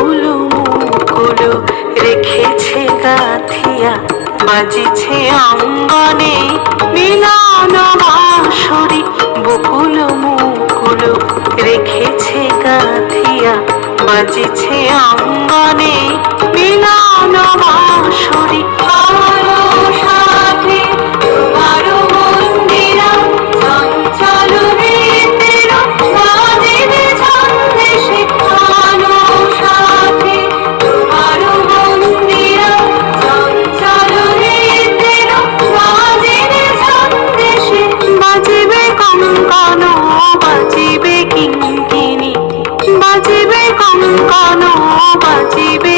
বকুল মুকুল রেখেছে গাথিয়া, বাজিছে অঙ্গনে মিলন বাঁশরি। বকুল মুকুল রেখেছে গাথিয়া, বাজিছে অঙ্গনে মিলন বাঁশরি। বাজিবে কঙ্কণ, বাজিবে